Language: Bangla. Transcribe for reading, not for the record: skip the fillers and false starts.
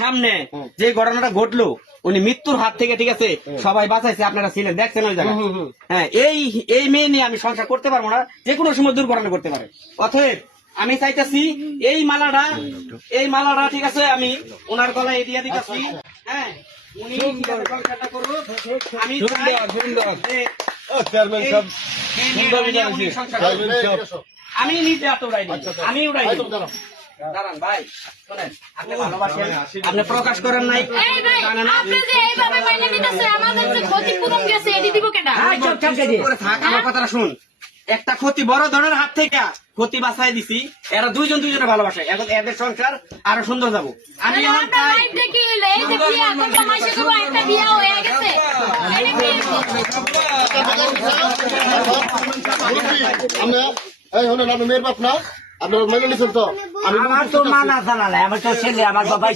সামনে যে ঘটনাটা ঘটলো উনি মৃত্যুর হাত থেকে, ঠিক আছে, সবাই বাঁচাইছে, আপনারা ছিলেন, দেখছেন ওই জায়গায়। হ্যাঁ, এই মেয়ে নিয়ে আমি সংসার করতে পারবো না, যে কোনো সময় দুর্ঘটনা করতে পারে। অতএব আমি চাইতেছি এই মালাটা, ঠিক আছে, আমি ওনার গলায় দিয়ে দিতেছি। হ্যাঁ, উনি সংসারটা করুক। আমি চাই যে আমি নিজে হাতে উড়াই দিই, আমি উড়াই দিই। দাঁড়ান ভাই, শোনেন, আপনি ভালোবাসেন, আপনি প্রকাশ করেন নাই, জানেন না। আমার কথাটা শুন, একটা ক্ষতি বড় ধরনের হাত থেকে ক্ষতি বাঁচাই দিছি, এরা দুইজনে ভালোবাসে, এখন এদের সংসার আরো সুন্দর যাবো। আমি এখন মেয়ের বাপ না, আপনার মেনে নিচ্ছেন তো? আমার তো মানা জানা নাই, আমার তো ছেলে, আমার বাবা